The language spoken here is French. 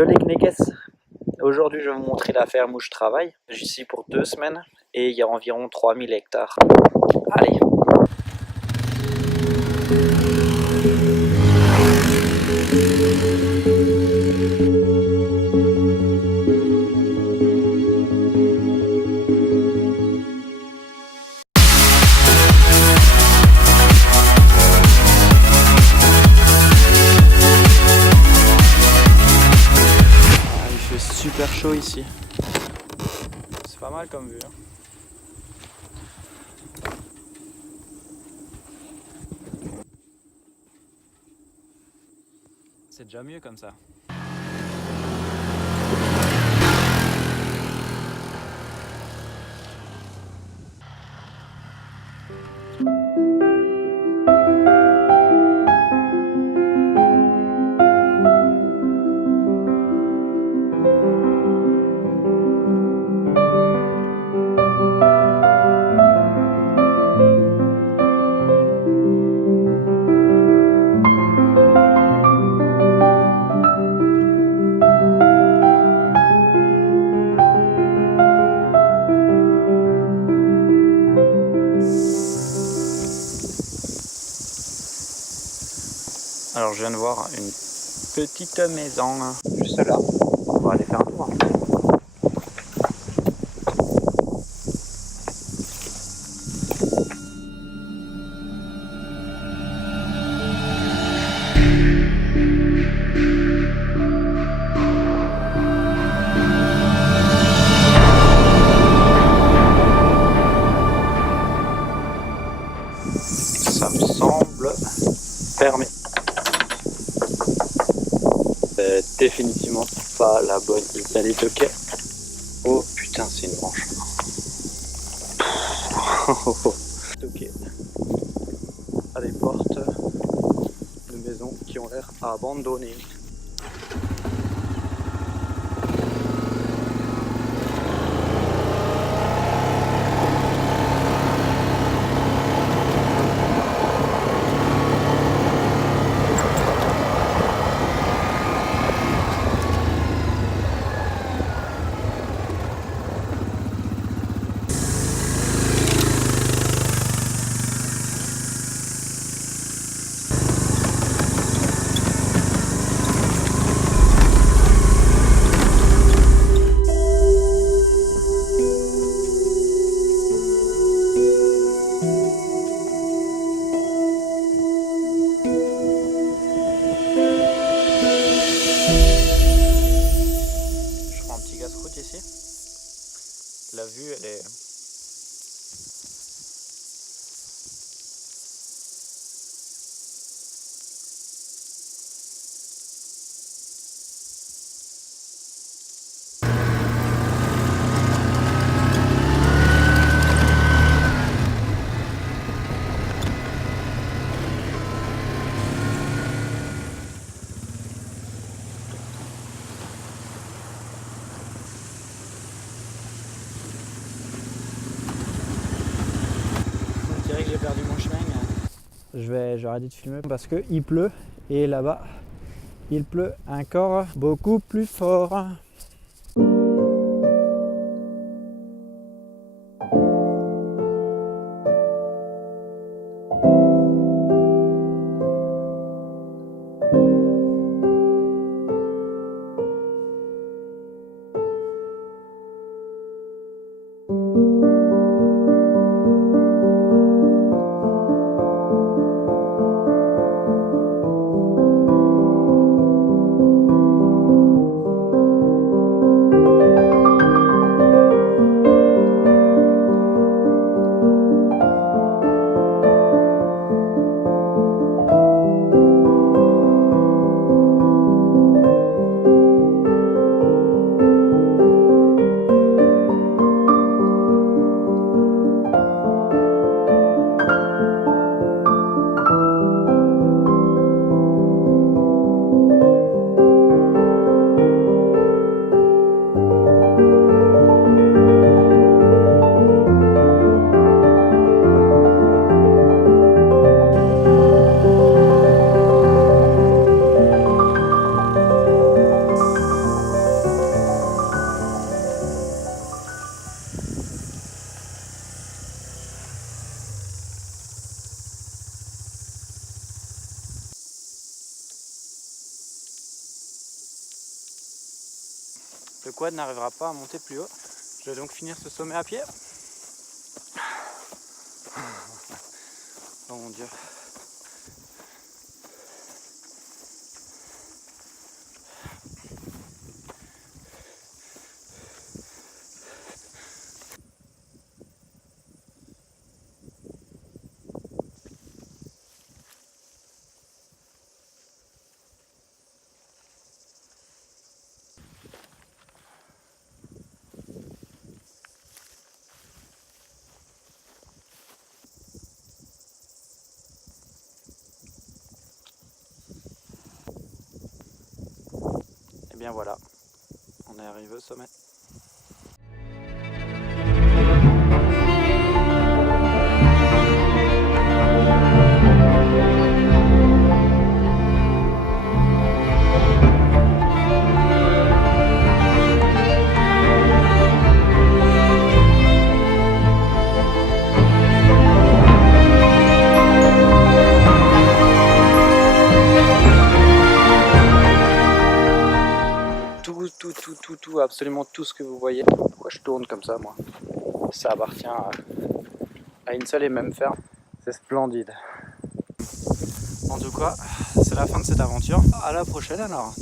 Yo les kneckers, aujourd'hui je vais vous montrer la ferme où je travaille. J'y suis pour 2 semaines et il y a environ 3000 hectares. Allez! Il fait super chaud ici. C'est pas mal comme vue. Hein. C'est déjà mieux comme ça. Alors je viens de voir une petite maison juste là. On va aller faire un tour. Ça me semble fermé. C'est définitivement pas la bonne vitalité. Ok. Oh putain, c'est une branche. Ok. À des portes de maisons qui ont l'air abandonnées. Ici, la vue elle est on dirait que j'ai perdu mon chemin. Je vais arrêter de filmer parce qu'il pleut et là-bas il pleut encore beaucoup plus fort. le quad n'arrivera pas à monter plus haut. Je vais donc finir ce sommet à pied. Oh mon Dieu. Et bien voilà, on est arrivé au sommet. Absolument tout ce que vous voyez. Pourquoi je tourne comme ça, moi? Ça appartient à une seule et même ferme. C'est splendide. En tout cas, c'est la fin de cette aventure. À la prochaine alors.